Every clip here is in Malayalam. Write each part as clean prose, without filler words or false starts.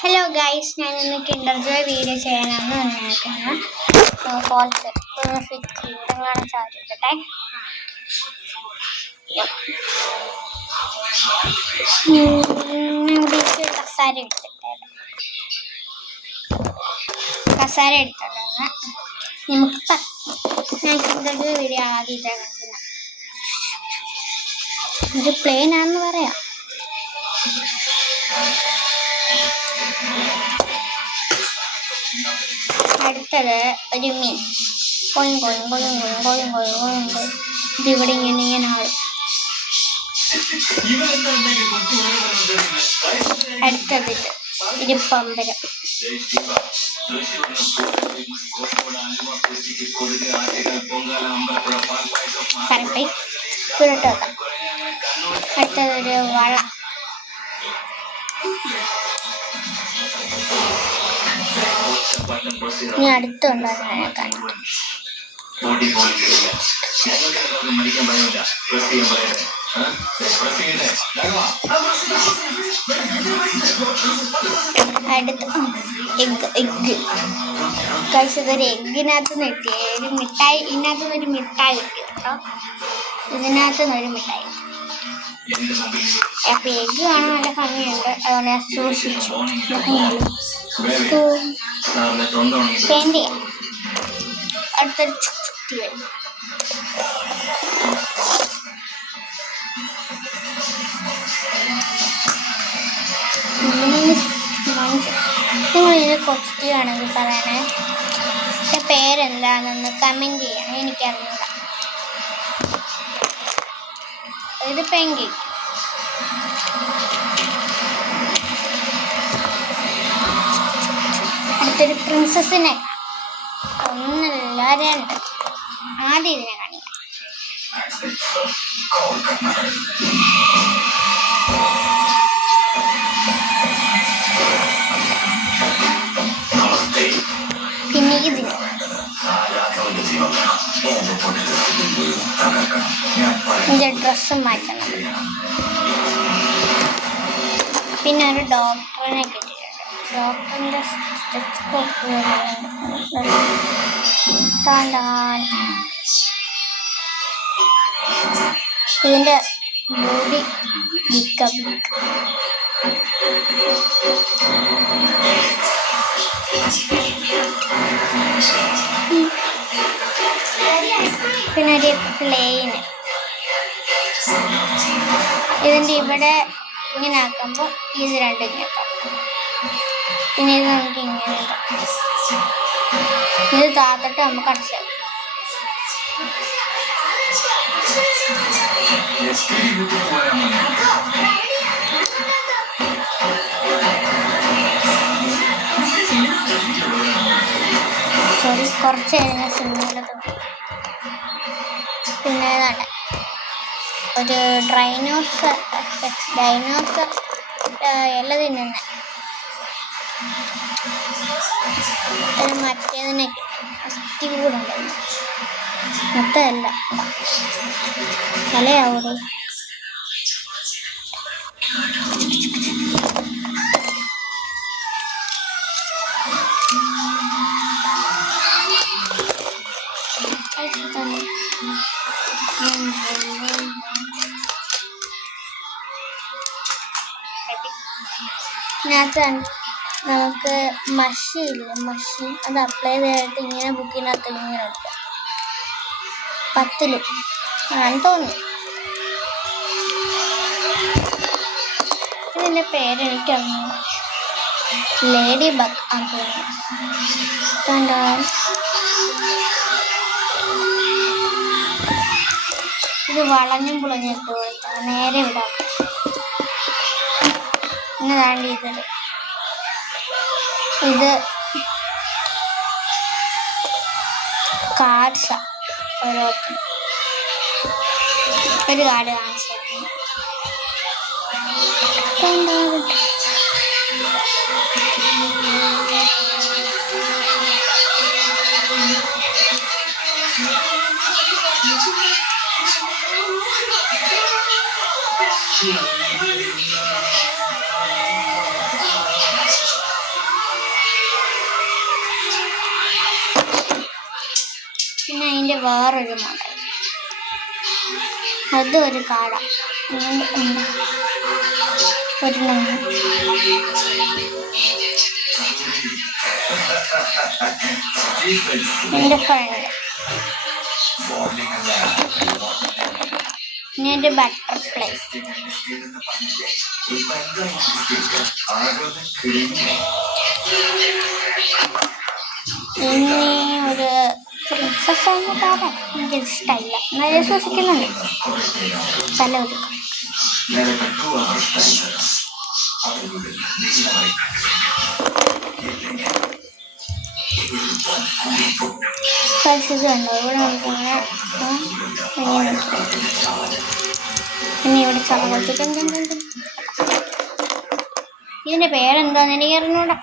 ഹലോ ഗൈസ്, ഞാൻ ഇന്ന് കിൻഡർ ജോയ് വീഡിയോ ചെയ്യാനാണ് വന്നേക്കുന്നത്. പോലത്തെ ഫിറ്റ് ചെയ്തിട്ടാണ് സാധിക്കട്ടെ. കസാര എടുത്തിട്ടാണ് നമുക്ക് ഞാൻ കിൻഡർ ജോയ് വീഡിയോ ആദ്യമായിട്ടാണ് കാണിക്കുന്നത്. ഇത് പ്ലെയിൻ ആണെന്ന് പറയാം. അടുത്തത് ഒരു മീൻ ഇതിവിടെ ഇങ്ങനെ ആവും. അടുത്തത് ഇത് പമ്പരം. കരപ്പൈ പുരട്ട് വെക്കാം. അടുത്തതൊരു വള. ഇനി അടുത്തുണ്ടാകാൻ കാണിക്കാം. അടുത്ത് എഗ്ഗ് കഴിച്ചതൊരു എഗ്ഗിനകത്ത് നിന്ന് കിട്ടിയ ഒരു മിഠായി. ഇതിനകത്ത് നിന്നൊരു മിഠായി കിട്ടി കേട്ടോ. ഇതിനകത്ത് നിന്നൊരു മിഠായി. അപ്പൊ എഗ്ഗ് കാണാൻ നല്ല ഭംഗിയുണ്ട്, അതുകൊണ്ട് ഞാൻ സൂക്ഷിച്ചു. പെയിന്റ് ചെയ്യാം. അടുത്തൊരു ചുറ്റി വരും. നിങ്ങൾ ഇതിന് കൊച്ചുകയാണെങ്കിൽ പറയണേ. എൻ്റെ പേരെന്താണെന്ന് കമൻറ്റ് ചെയ്യണം, എനിക്കറിയില്ല. ഇത് പെങ്കി. അടുത്തൊരു പ്രിൻസസിനെ, ഒന്നല്ല രണ്ട്. ആദ്യം ഇതിനെ കാണിക്കാം. പിന്നെ ഇതിന് ഇതിൻ്റെ ഡ്രസ്സ് മാറ്റണം. പിന്നെ ഒരു ഡോക്ടറിനെ കിട്ടിയിട്ടുണ്ട്. ഡോക്ടറിൻ്റെ സ്റ്റെത്തോസ്കോപ്പ്. ഇതിൻ്റെ ബോഡി പിന്നെ ഒരു പ്ലെയിന്. ഇതിൻ്റെ ഇവിടെ ഇങ്ങനെ ആക്കുമ്പോൾ ഇത് രണ്ടും ഇങ്ങനെ. പിന്നെ ഇത് നമുക്ക് ഇങ്ങനെ ഇത് താത്തിട്ട് നമുക്ക് അടച്ചു. സോറി, കുറച്ച് കഴിഞ്ഞ സിനിമയിലൊക്കെ. പിന്നെ ഏതാണ് ഒരു ഡൈനോസർ എല്ല തിന്നുന്ന ഒരു മറ്റേതിനെ അസ്ഥി കൂടെ ഉണ്ടായിരുന്നു. മൊത്തമല്ല, തലയാവൂടെ. ഇതിനകത്ത് നമുക്ക് മഷിയില്ല, മഷി അത് അപ്ലൈ ചെയ്തിട്ട് ഇങ്ങനെ ബുക്കിനകത്ത് ഇങ്ങനെ എടുക്കാം. 10 ആണെന്ന് തോന്നുന്നു. ഇതിൻ്റെ പേരെനിക്കറിഞ്ഞു. ലേഡി ബഗ് ആണെന്ന് തോന്നുന്നു. ഇത് വളഞ്ഞും പുളഞ്ഞിട്ട് കൊടുത്താൽ നേരെ വിടാം. ഇന്നതാണ്ട് ഇത് കാർഡ്സ. ഒരു കാർഡ് കാണിച്ചു. വേറൊരു മോഡൽ, അതൊരു കാട ഒരെണ്ണം. എൻ്റെ ഫ്രണ്ട് ഇനി എൻ്റെ ബട്ടർഫ്ലൈ. ഇനി ഒരു പ്രിൻസസ് എന്ന് പറയാം, എനിക്കത് ഇഷ്ടമില്ല, എന്നാലും ശ്വസിക്കുന്നുണ്ട് തല ഒതുക്കും. ഇത് കണ്ടോ, ഇവിടെ നമുക്കിങ്ങനെ പിന്നെ ഇവിടെ ചളവത്തിട്ടുണ്ട്. ഇതിന്റെ പേരെന്താന്ന് എനിക്ക് അറിഞ്ഞൂടാ.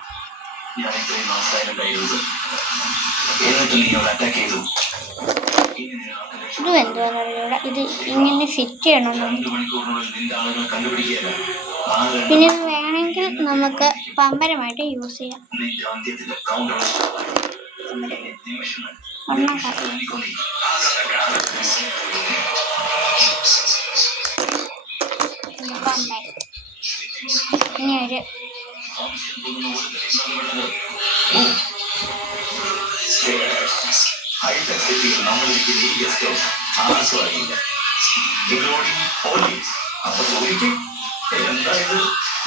ഇതും എന്തുവാന്ന് അറിഞ്ഞൂടാ. ഇത് ഇങ്ങനെ ഫിറ്റ് ചെയ്യണം. പിന്നെ ഇത് വേണമെങ്കിൽ നമുക്ക് പമ്പരമായിട്ട് യൂസ് ചെയ്യാം. ഇനി ഒരു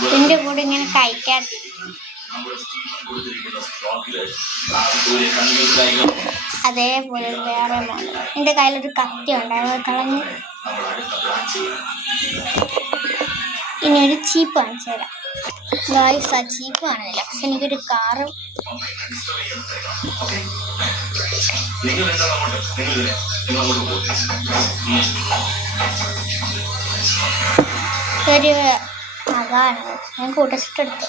ഇതിന്റെ കൂടെ ഇങ്ങനെ കഴിക്കാതിരിക്കും. അതേപോലെ വേറെ മോഡൽ. എൻ്റെ കയ്യിലൊരു കത്തി ഉണ്ടായിരുന്നു, കളഞ്ഞ്. ഇനി ഒരു ചീപ്പ് കാണിച്ചു തരാം ഗായ്സ്. ആ ചീപ്പ് കാണുന്നില്ല, പക്ഷെ എനിക്കൊരു കാറ് ഒരു അതാണ് ഞാൻ കൂട്ടച്ചിട്ടെടുത്തു.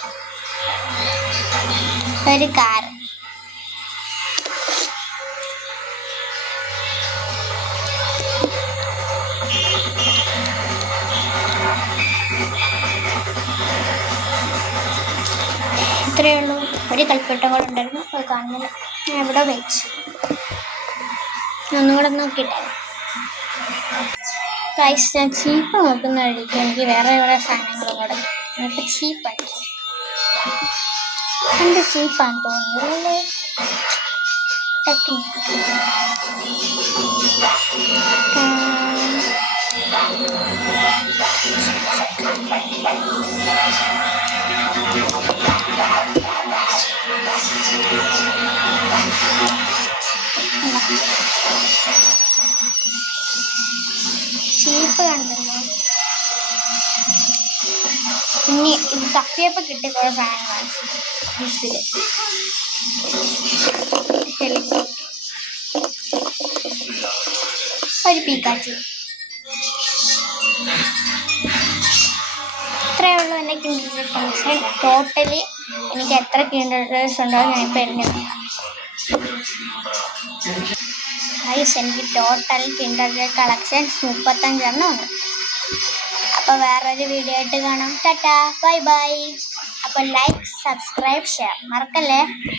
ഒരു കാർ ഇത്രയേ ഉള്ളൂ. ഒരു കൽപ്പട്ടം കൂടെ ഉണ്ടായിരുന്നു, അത് കാണുന്നില്ല, ഞാൻ ഇവിടെ വെച്ചു. ഒന്നും കൂടെ നോക്കിയിട്ടായിരുന്നു ഗൈസ്. ഞാൻ ചീപ്പ് നോക്കുന്ന വഴിക്ക് എനിക്ക് വേറെ സാധനങ്ങളും കൂടെ ഇപ്പം ചീപ്പാണ്. എൻ്റെ ചീപ്പാന്ന് തോന്നുന്നു. ചീപ്പ് കണ്ടല്ലോ. ഇനി ഇത് തപ്പിയപ്പോൾ കിട്ടിയ കുറേ സാധനങ്ങളാണ്. ഒരു പീക്കാച്ചു. ഇത്രയേ ഉള്ളൂ എൻ്റെ കിൻഡർ കളക്ഷൻ. ടോട്ടലി എനിക്ക് എത്ര കിൻഡേഴ്സ് ഉണ്ടോ ഞാൻ ഇപ്പോൾ എഴുതി. എനിക്ക് ടോട്ടൽ കിൻഡർ കളക്ഷൻസ് 35 ഉണ്ട്. അപ്പോൾ വേറൊരു വീഡിയോ ആയിട്ട് കാണാം. Tata, bye bye. അപ്പോൾ ലൈക്ക്, സബ്സ്ക്രൈബ്, ഷെയർ മറക്കല്ലേ.